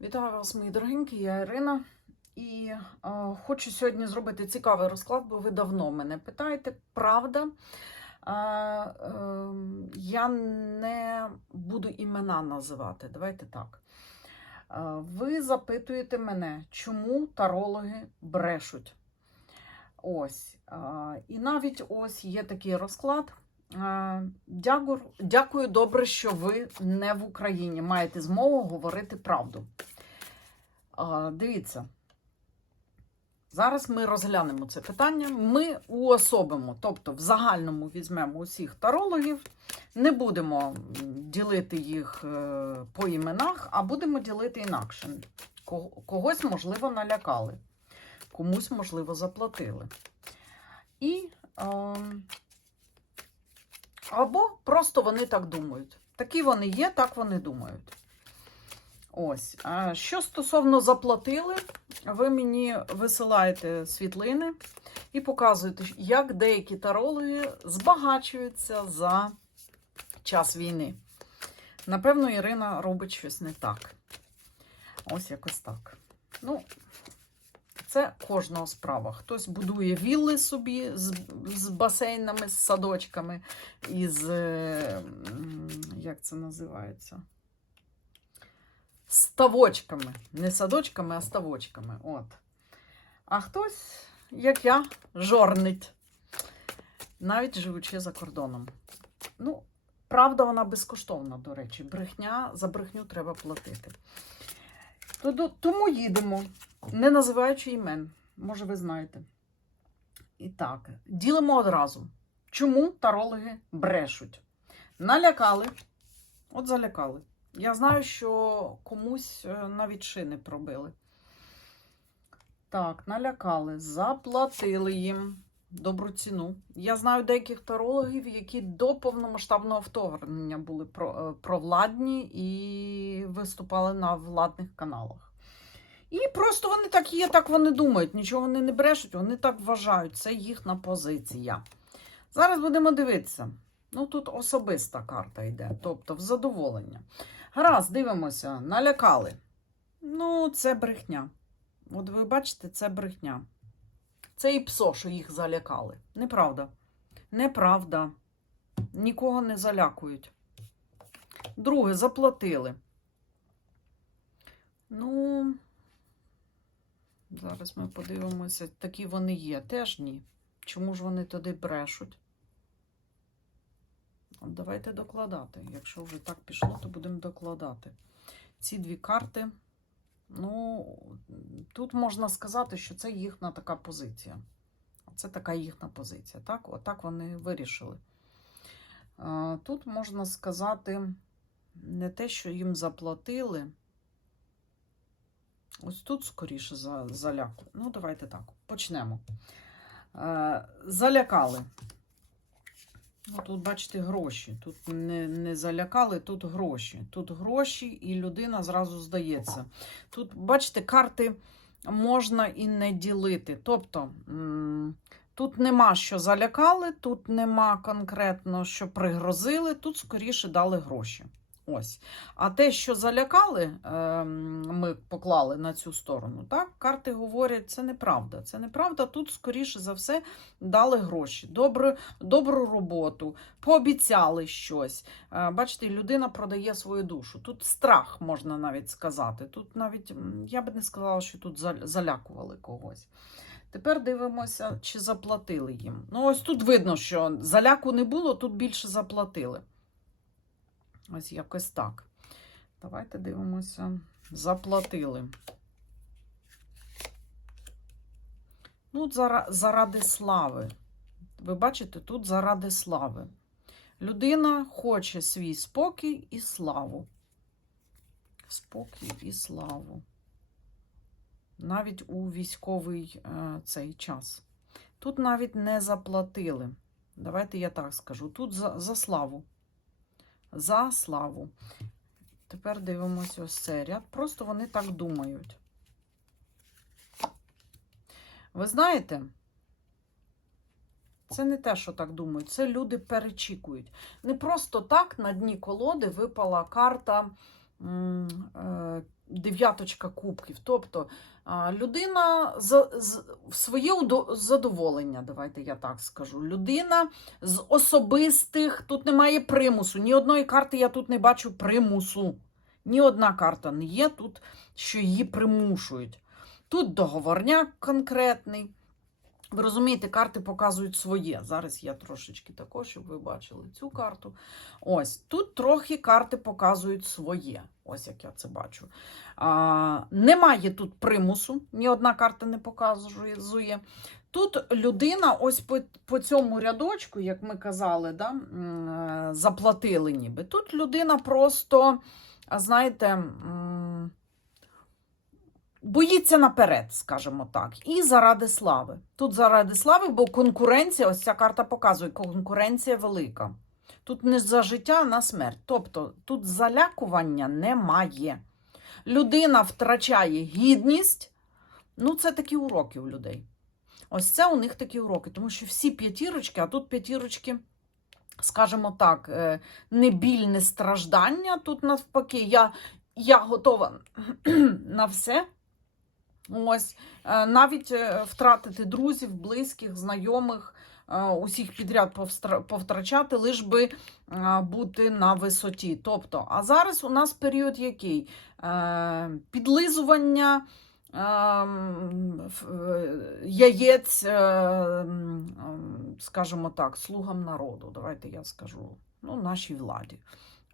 Вітаю вас, мої дорогенькі, я Ірина. І е, хочу сьогодні зробити цікавий розклад, бо ви давно мене питаєте. Правда, е, е, я не буду імена називати. Давайте так. Е, ви запитуєте мене, чому тарологи брешуть. Ось. Е, і навіть ось є такий розклад. Е, Дякую, дякую добре, що ви не в Україні. Маєте змогу говорити правду. Дивіться. Зараз ми розглянемо це питання. Ми уособимо, тобто в загальному візьмемо усіх тарологів, не будемо ділити їх е, по іменах, а будемо ділити інакше. Когось, можливо, налякали, комусь, можливо, заплатили. І ем, або просто вони так думають. Такі вони є, так вони думають. Ось. Що стосовно заплатили, ви мені висилаєте світлини і показуєте, як деякі тарологи збагачуються за час війни. Напевно, Ірина робить щось не так. Ось якось так. Ну, це кожного справа. Хтось будує вілли собі з, з басейнами, з садочками, із, е, як це називається? Ставочками. Не садочками, а ставочками. От. А хтось, як я, жорнить, навіть живучи за кордоном. Ну, правда, вона безкоштовна, до речі. Брехня за брехню треба платити. Тому їдемо, не називаючи імен. Може, ви знаєте. І так, ділимо одразу. Чому тарологи брешуть? Налякали. От залякали. Я знаю, що комусь е, навіть шини пробили. Так, налякали, заплатили їм добру ціну. Я знаю деяких тарологів, які до повномасштабного вторгнення були е, провладні і виступали на владних каналах. І просто вони так є, так вони думають. Нічого вони не брешуть, вони так вважають. Це їхня позиція. Зараз будемо дивитися. Ну, тут особиста карта йде, тобто в задоволення. Гаразд, дивимося, налякали. Ну, це брехня. От ви бачите, це брехня. Це і псо, що їх залякали. Неправда. Неправда. Нікого не залякують. Друге, заплатили. Ну, зараз ми подивимося, такі вони є. Теж ні. Чому ж вони туди брешуть? Давайте докладати. Якщо вже так пішло, то будемо докладати. Ці дві карти. Ну, тут можна сказати, що це їхня така позиція. Це така їхня позиція. Так, Отак вони вирішили. Тут можна сказати не те, що їм заплатили. Ось тут скоріше за, заляку. Ну, давайте так, почнемо. Залякали. Ну, тут, бачите, гроші. Тут не, не залякали, тут гроші. Тут гроші, і людина зразу здається. Тут, бачите, карти можна і не ділити. Тобто, тут нема що залякали, тут нема конкретно, що пригрозили, тут скоріше дали гроші. Ось. А те, що залякали, ем, ми поклали на цю сторону, так, карти говорять, це неправда. Це неправда. Тут, скоріше за все, дали гроші, добру, добру роботу, пообіцяли щось. Е, Бачите, людина продає свою душу. Тут страх, можна навіть сказати. Тут навіть, я би не сказала, що тут залякували когось. Тепер дивимося, чи заплатили їм. Ну, ось тут видно, що заляку не було, тут більше заплатили. Ось якось так. Давайте дивимося. Заплатили. Ну, заради слави. Ви бачите, тут заради слави. Людина хоче свій спокій і славу. Спокій і славу. Навіть у військовий е, цей час. Тут навіть не заплатили. Давайте я так скажу. Тут за, за славу. За славу. Тепер дивимося ось цей ряд. Просто вони так думають. Ви знаєте, це не те, що так думають, це люди перечікують. Не просто так на дні колоди випала карта е, дев'яточка кубків. Тобто людина за, з, своє задоволення, давайте я так скажу. Людина з особистих, тут немає примусу. Ні одної карти я тут не бачу примусу. Ні одна карта не є тут, що її примушують. Тут договорняк конкретний. Ви розумієте, карти показують своє. Зараз я трошечки також, щоб ви бачили цю карту. Ось тут трохи карти показують своє. Ось як я це бачу. А, немає тут примусу, ні одна карта не показує. Тут людина, ось по, по цьому рядочку, як ми казали, да, заплатили ніби. Тут людина просто, знаєте, боїться наперед, скажімо так, і заради слави. Тут заради слави, бо конкуренція, ось ця карта показує, конкуренція велика. Тут не за життя, а на смерть. Тобто тут залякування немає. Людина втрачає гідність. Ну, це такі уроки у людей. Ось це у них такі уроки, тому що всі п'ятірочки, а тут п'ятірочки, скажімо так, е, не біль, не страждання. Тут навпаки, я, я готова на все. Ось е, навіть е, втратити друзів, близьких, знайомих, е, усіх підряд повтрачати, лиш би бути на висоті. Тобто, а зараз у нас період який? Підлизування. Яєць, скажімо так, слугам народу. Давайте я скажу, ну, нашій владі.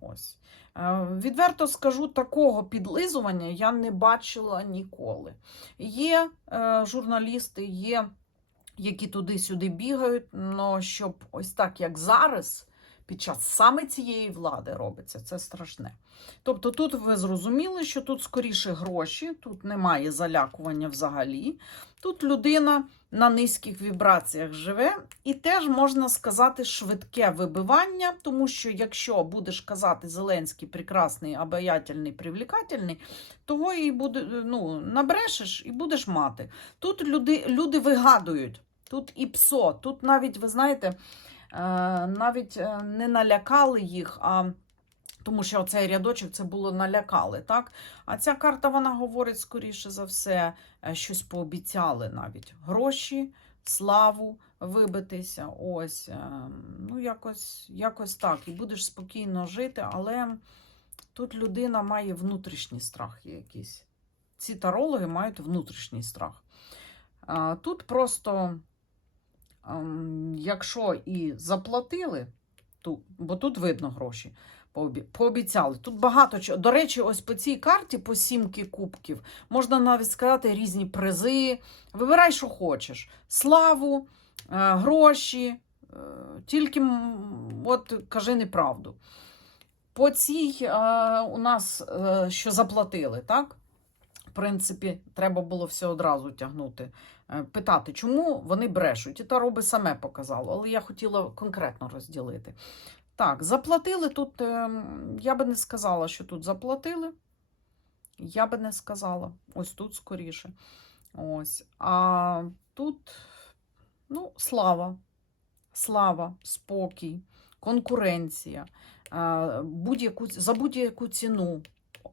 Ось. Е, Відверто скажу, такого підлизування я не бачила ніколи. Є е, журналісти, є, які туди-сюди бігають, але щоб ось так, як зараз, під час саме цієї влади робиться, це страшне. Тобто тут ви зрозуміли, що тут скоріше гроші, тут немає залякування взагалі. Тут людина на низьких вібраціях живе, і теж можна сказати швидке вибивання, тому що якщо будеш казати Зеленський прекрасний, обаятельний, привлекательний, того і буде, ну, набрешеш і будеш мати. Тут люди, люди вигадують, тут і псо, тут навіть, ви знаєте, навіть е, не налякали їх, а тому що оцей рядочок це було налякали, так? А ця карта вона говорить скоріше за все, е, щось пообіцяли навіть гроші, славу вибитися. Ось, е, ну якось, якось так. І будеш спокійно жити, але тут людина має внутрішній страх якийсь. Ці тарологи мають внутрішній страх. Тут просто, якщо і заплатили, ту- бо тут видно гроші, пообіцяли. Тут багато чого. До речі, ось по цій карті, по сімки кубків, можна навіть сказати різні призи. Вибирай, що хочеш: славу, е, гроші. е, Тільки от кажи неправду. По цій е, у нас що заплатили, так? В принципі, треба було все одразу тягнути. Е, Питати, чому вони брешуть. І та роби саме показало, але я хотіла конкретно розділити. Так, заплатили тут. е, Я би не сказала, що тут заплатили. Я би не сказала. Ось тут скоріше. Ось. А тут, ну, слава. Слава, спокій, конкуренція. е, Будь-яку, за будь-яку ціну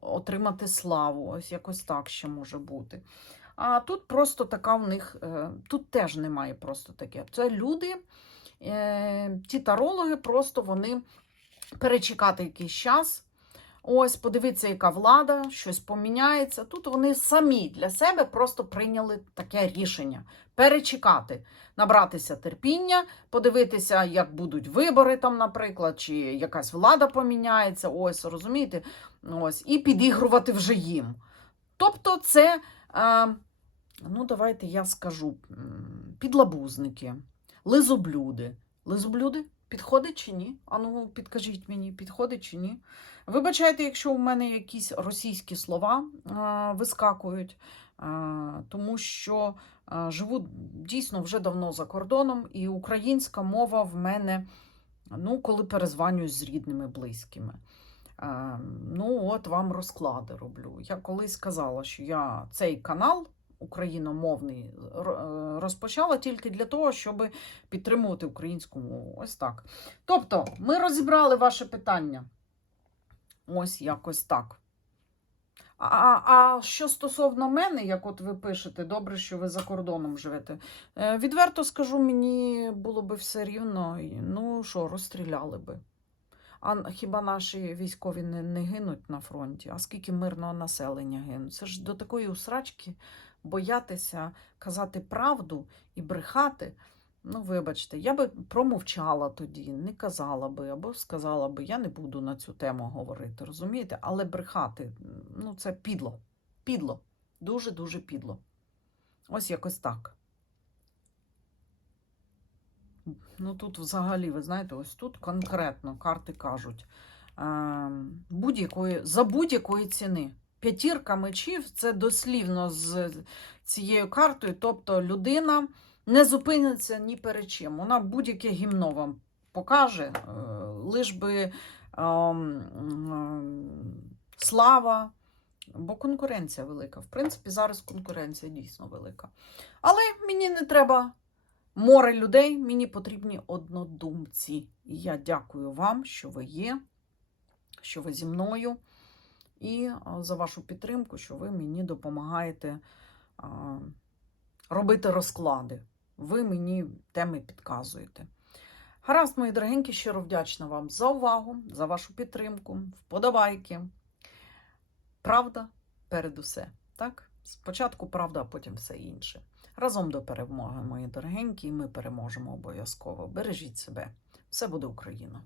отримати славу. Ось якось так ще може бути. А тут просто така в них, е, тут теж немає просто таке. Це люди, е, ті тарологи, просто вони перечекати якийсь час. Ось, подивитися, яка влада, щось поміняється. Тут вони самі для себе просто прийняли таке рішення перечекати, набратися терпіння, подивитися, як будуть вибори, там, наприклад, чи якась влада поміняється. Ось, розумієте? Ось, і підігрувати вже їм. Тобто, це, е, ну, давайте я скажу, підлабузники, лизоблюди. Лизоблюди? Підходить чи ні? Ану, підкажіть мені, підходить чи ні? Вибачайте, якщо у мене якісь російські слова а, вискакують, а, тому що а, живу дійсно вже давно за кордоном, і українська мова в мене, ну, коли перезванююсь з рідними, близькими. Ну, от вам розклади роблю. Я колись казала, що я цей канал україномовний е, розпочала тільки для того, щоб підтримувати українську мову. Ось так. Тобто, ми розібрали ваше питання. Ось якось так. А, а що стосовно мене, як от ви пишете, добре, що ви за кордоном живете. Е, відверто скажу, мені було би все рівно. Ну що, розстріляли би. А хіба наші військові не, не гинуть на фронті? А скільки мирного населення гинуть? Це ж до такої усрачки боятися казати правду і брехати. Ну, вибачте, я би промовчала тоді, не казала би, або сказала би, я не буду на цю тему говорити, розумієте? Але брехати, ну, це підло. Підло. Дуже-дуже підло. Ось якось так. Ну, тут взагалі, ви знаєте, ось тут конкретно карти кажуть, е, будь-якої, за будь-якої ціни. П'ятірка мечів це дослівно з цією картою, тобто людина не зупиниться ні перед чим. Вона будь-яке гімно вам покаже, е, лиш би ем, ем, слава, бо конкуренція велика. В принципі, зараз конкуренція дійсно велика. Але мені не треба море людей, мені потрібні однодумці. І я дякую вам, що ви є, що ви зі мною, і за вашу підтримку, що ви мені допомагаєте робити розклади. Ви мені теми підказуєте. Гаразд, мої дорогенькі, щиро вдячна вам за увагу, за вашу підтримку, вподобайки. Правда перед усе. Так? Спочатку правда, а потім все інше. Разом до перемоги, мої дорогенькі, ми переможемо обов'язково. Бережіть себе. Все буде Україна!